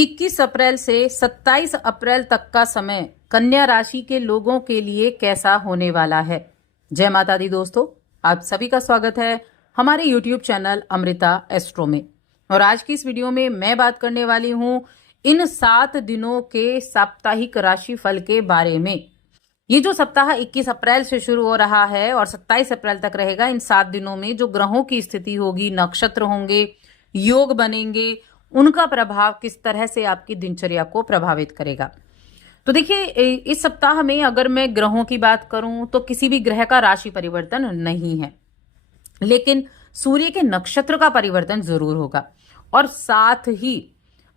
21 अप्रैल से 27 अप्रैल तक का समय कन्या राशि के लोगों के लिए कैसा होने वाला है। जय माता दी दोस्तों, आप सभी का स्वागत है हमारे YouTube चैनल अमृता एस्ट्रो में। और आज की इस वीडियो में मैं बात करने वाली हूं इन 7 दिनों के साप्ताहिक राशिफल के बारे में। ये जो सप्ताह 21 अप्रैल से शुरू हो रहा है और 27 अप्रैल तक रहेगा, इन 7 दिनों में जो ग्रहों की स्थिति होगी, नक्षत्र होंगे, योग बनेंगे, उनका प्रभाव किस तरह से आपकी दिनचर्या को प्रभावित करेगा। तो देखिए, इस सप्ताह में अगर मैं ग्रहों की बात करूं तो किसी भी ग्रह का राशि परिवर्तन नहीं है, लेकिन सूर्य के नक्षत्र का परिवर्तन जरूर होगा। और साथ ही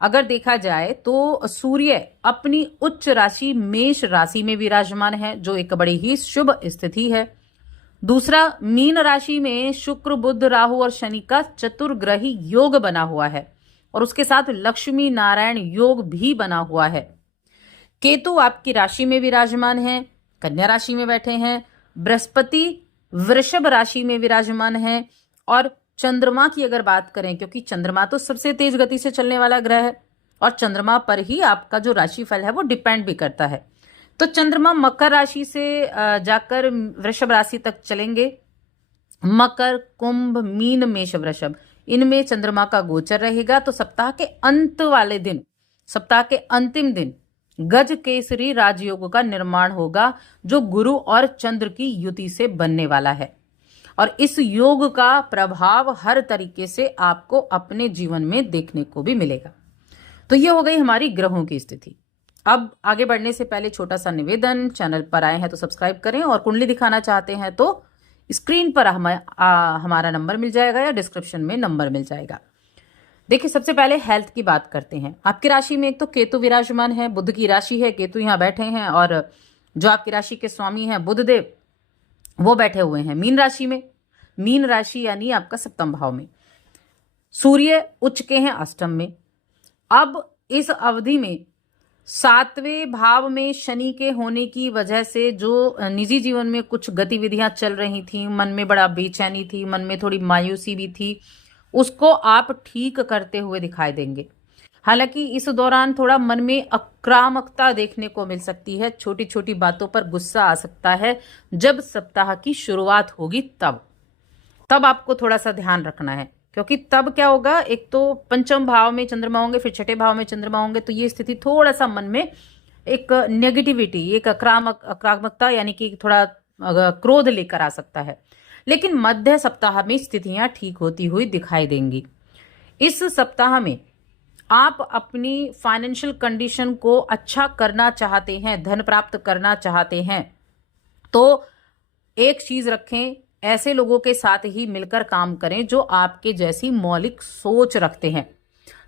अगर देखा जाए तो सूर्य अपनी उच्च राशि मेष राशि में विराजमान है, जो एक बड़ी ही शुभ स्थिति है। दूसरा, मीन राशि में शुक्र, बुध, राहु और शनि का चतुर्ग्रही योग बना हुआ है और उसके साथ लक्ष्मी नारायण योग भी बना हुआ है। केतु आपकी राशि में विराजमान है, कन्या राशि में बैठे हैं। बृहस्पति वृषभ राशि में विराजमान है। और चंद्रमा की अगर बात करें, क्योंकि चंद्रमा तो सबसे तेज गति से चलने वाला ग्रह है और चंद्रमा पर ही आपका जो राशिफल है वो डिपेंड भी करता है। तो चंद्रमा मकर राशि से जाकर वृषभ राशि तक चलेंगे। मकर, कुंभ, मीन, मेष, वृषभ, इनमें चंद्रमा का गोचर रहेगा। तो सप्ताह के अंत वाले दिन, सप्ताह के अंतिम दिन गज केसरी राजयोग का निर्माण होगा, जो गुरु और चंद्र की युति से बनने वाला है। और इस योग का प्रभाव हर तरीके से आपको अपने जीवन में देखने को भी मिलेगा। तो ये हो गई हमारी ग्रहों की स्थिति। अब आगे बढ़ने से पहले छोटा सा निवेदन, चैनल पर आए हैं तो सब्सक्राइब करें और कुंडली दिखाना चाहते हैं तो स्क्रीन पर हमारा नंबर मिल जाएगा या डिस्क्रिप्शन में नंबर मिल जाएगा। देखिए, सबसे पहले हेल्थ की बात करते हैं। आपकी राशि में एक तो केतु विराजमान है, बुध की राशि है, केतु यहाँ बैठे हैं और जो आपकी राशि के स्वामी हैं बुध देव, वो बैठे हुए हैं मीन राशि में। मीन राशि यानी आपका सप्तम भाव में। सूर्य उच्च के हैं अष्टम में। अब इस अवधि में 7वें भाव में शनि के होने की वजह से जो निजी जीवन में कुछ गतिविधियां चल रही थी, मन में बड़ा बेचैनी थी, मन में थोड़ी मायूसी भी थी, उसको आप ठीक करते हुए दिखाई देंगे। हालांकि इस दौरान थोड़ा मन में आक्रामकता देखने को मिल सकती है, छोटी छोटी बातों पर गुस्सा आ सकता है। जब सप्ताह की शुरुआत होगी तब आपको थोड़ा सा ध्यान रखना है, क्योंकि तब क्या होगा, एक तो पंचम भाव में चंद्रमा होंगे, फिर छठे भाव में चंद्रमा होंगे, तो ये स्थिति थोड़ा सा मन में एक नेगेटिविटी, एक आक्रामकता यानी कि थोड़ा क्रोध लेकर आ सकता है। लेकिन मध्य सप्ताह में स्थितियां ठीक होती हुई दिखाई देंगी। इस सप्ताह में आप अपनी फाइनेंशियल कंडीशन को अच्छा करना चाहते हैं, धन प्राप्त करना चाहते हैं, तो एक चीज रखें, ऐसे लोगों के साथ ही मिलकर काम करें जो आपके जैसी मौलिक सोच रखते हैं,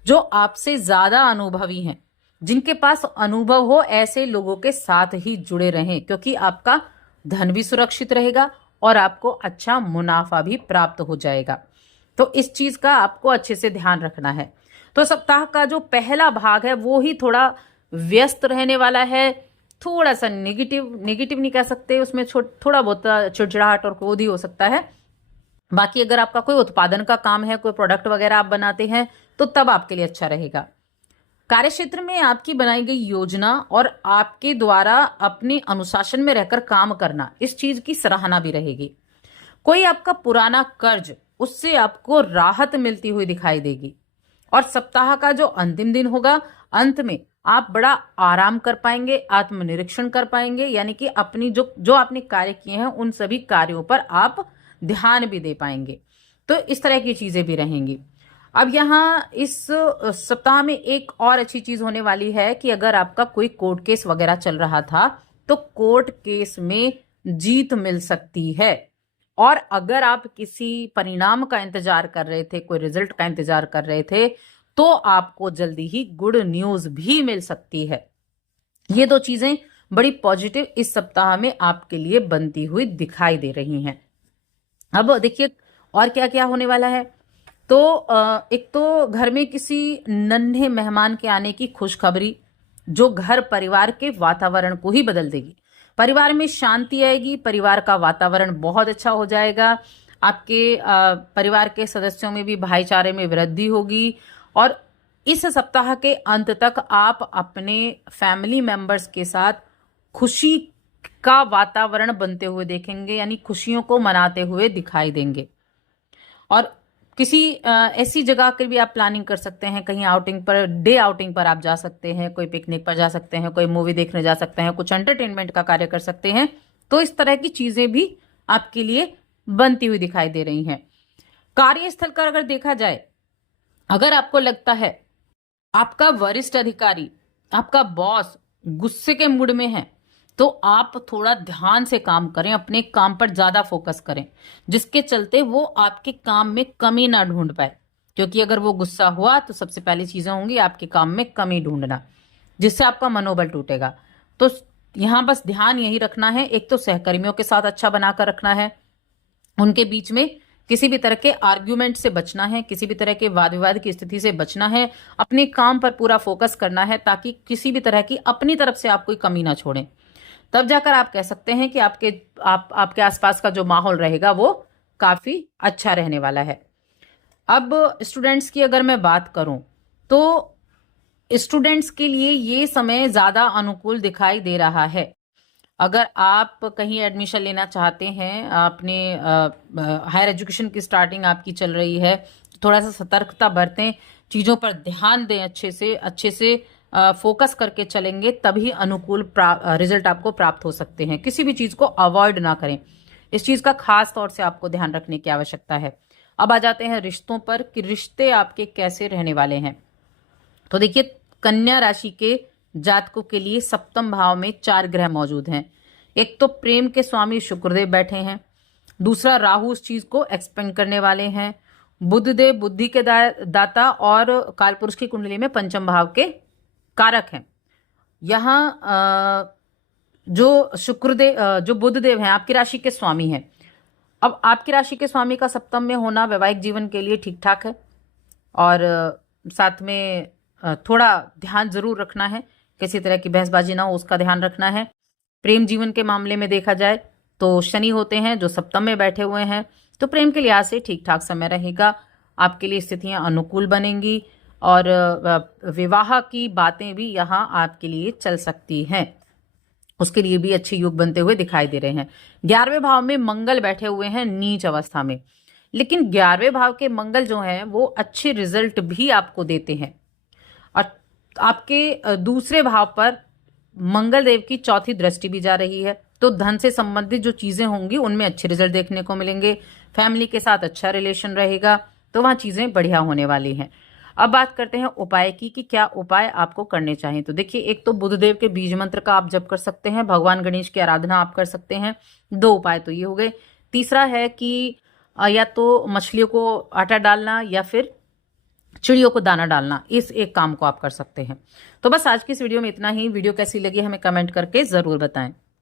जो आपसे ज्यादा अनुभवी हैं। जिनके पास अनुभव हो, ऐसे लोगों के साथ ही जुड़े रहें, क्योंकि आपका धन भी सुरक्षित रहेगा और आपको अच्छा मुनाफा भी प्राप्त हो जाएगा। तो इस चीज का आपको अच्छे से ध्यान रखना है। तो सप्ताह का जो पहला भाग है वो ही थोड़ा व्यस्त रहने वाला है, थोड़ा सा नेगेटिव नहीं कह सकते, उसमें थोड़ा बहुत चिड़चिड़ाहट और क्रोध ही हो सकता है। बाकी अगर आपका कोई उत्पादन का काम है, कोई प्रोडक्ट वगैरह आप बनाते हैं, तो तब आपके लिए अच्छा रहेगा। कार्यक्षेत्र में आपकी बनाई गई योजना और आपके द्वारा अपने अनुशासन में रहकर काम करना, इस चीज की सराहना भी रहेगी। कोई आपका पुराना कर्ज, उससे आपको राहत मिलती हुई दिखाई देगी। और सप्ताह का जो अंतिम दिन होगा, अंत में आप बड़ा आराम कर पाएंगे, आत्मनिरीक्षण कर पाएंगे, यानी कि अपनी जो आपने कार्य किए हैं उन सभी कार्यों पर आप ध्यान भी दे पाएंगे। तो इस तरह की चीजें भी रहेंगी। अब यहाँ इस सप्ताह में एक और अच्छी चीज होने वाली है कि अगर आपका कोई कोर्ट केस वगैरह चल रहा था, तो कोर्ट केस में जीत मिल सकती है। और अगर आप किसी परिणाम का इंतजार कर रहे थे, कोई रिजल्ट का इंतजार कर रहे थे, तो आपको जल्दी ही गुड न्यूज भी मिल सकती है। ये दो चीजें बड़ी पॉजिटिव इस सप्ताह में आपके लिए बनती हुई दिखाई दे रही हैं। अब देखिए और क्या क्या होने वाला है। तो एक तो घर में किसी नन्हे मेहमान के आने की खुशखबरी, जो घर परिवार के वातावरण को ही बदल देगी। परिवार में शांति आएगी, परिवार का वातावरण बहुत अच्छा हो जाएगा। आपके परिवार के सदस्यों में भी भाईचारे में वृद्धि होगी और इस सप्ताह के अंत तक आप अपने फैमिली मेंबर्स के साथ खुशी का वातावरण बनते हुए देखेंगे, यानी खुशियों को मनाते हुए दिखाई देंगे। और किसी ऐसी जगह की भी आप प्लानिंग कर सकते हैं, कहीं आउटिंग पर, डे आउटिंग पर आप जा सकते हैं, कोई पिकनिक पर जा सकते हैं, कोई मूवी देखने जा सकते हैं, कुछ एंटरटेनमेंट का कार्य कर सकते हैं। तो इस तरह की चीजें भी आपके लिए बनती हुई दिखाई दे रही हैं। कार्यस्थल का अगर देखा जाए, अगर आपको लगता है आपका वरिष्ठ अधिकारी, आपका बॉस गुस्से के मूड में है, तो आप थोड़ा ध्यान से काम करें, अपने काम पर ज्यादा फोकस करें, जिसके चलते वो आपके काम में कमी ना ढूंढ पाए। क्योंकि अगर वो गुस्सा हुआ तो सबसे पहली चीजें होंगी आपके काम में कमी ढूंढना, जिससे आपका मनोबल टूटेगा। तो यहां बस ध्यान यही रखना है, एक तो सहकर्मियों के साथ अच्छा बनाकर रखना है, उनके बीच में किसी भी तरह के आर्ग्यूमेंट से बचना है, किसी भी तरह के वाद विवाद की स्थिति से बचना है, अपने काम पर पूरा फोकस करना है, ताकि किसी भी तरह की अपनी तरफ से आप कोई कमी ना छोड़ें। तब जाकर आप कह सकते हैं कि आपके आसपास का जो माहौल रहेगा वो काफी अच्छा रहने वाला है। अब स्टूडेंट्स की अगर मैं बात करूं, तो स्टूडेंट्स के लिए ये समय ज्यादा अनुकूल दिखाई दे रहा है। अगर आप कहीं एडमिशन लेना चाहते हैं, अपने हायर एजुकेशन की स्टार्टिंग आपकी चल रही है, तो थोड़ा सा सतर्कता बरतें, चीज़ों पर ध्यान दें, अच्छे से फोकस करके चलेंगे, तभी अनुकूल रिजल्ट आपको प्राप्त हो सकते हैं। किसी भी चीज़ को अवॉइड ना करें, इस चीज़ का खास तौर से आपको ध्यान रखने की आवश्यकता है। अब आ जाते हैं रिश्तों पर, कि रिश्ते आपके कैसे रहने वाले हैं। तो देखिए, कन्या राशि के जातकों के लिए सप्तम भाव में 4 ग्रह मौजूद हैं। एक तो प्रेम के स्वामी शुक्रदेव बैठे हैं, दूसरा राहु उस चीज को एक्सपेंड करने वाले हैं, बुधदेव बुद्धि के दाता और कालपुरुष की कुंडली में पंचम भाव के कारक हैं। यहाँ जो बुधदेव हैं आपकी राशि के स्वामी हैं। अब आपकी राशि के स्वामी का सप्तम में होना वैवाहिक जीवन के लिए ठीक ठाक है, और साथ में थोड़ा ध्यान जरूर रखना है, किसी तरह की बहसबाजी ना हो उसका ध्यान रखना है। प्रेम जीवन के मामले में देखा जाए तो शनि होते हैं जो सप्तम में बैठे हुए हैं, तो प्रेम के लिहाज से ठीक ठाक समय रहेगा, आपके लिए स्थितियां अनुकूल बनेंगी, और विवाह की बातें भी यहाँ आपके लिए चल सकती हैं, उसके लिए भी अच्छे योग बनते हुए दिखाई दे रहे हैं। 11वें भाव में मंगल बैठे हुए हैं नीच अवस्था में, लेकिन 11वें भाव के मंगल जो हैं वो अच्छे रिजल्ट भी आपको देते हैं। और आपके दूसरे भाव पर मंगल देव की चौथी दृष्टि भी जा रही है, तो धन से संबंधित जो चीजें होंगी उनमें अच्छे रिजल्ट देखने को मिलेंगे, फैमिली के साथ अच्छा रिलेशन रहेगा, तो वहां चीजें बढ़िया होने वाली हैं। अब बात करते हैं उपाय की, कि क्या उपाय आपको करने चाहिए। तो देखिए, एक तो बुधदेव के बीज मंत्र का आप जप कर सकते हैं, भगवान गणेश की आराधना आप कर सकते हैं, 2 उपाय तो ये हो गए। तीसरा है कि या तो मछलियों को आटा डालना या फिर चिड़ियों को दाना डालना, इस एक काम को आप कर सकते हैं। तो बस आज की इस वीडियो में इतना ही। वीडियो कैसी लगी हमें कमेंट करके जरूर बताएं।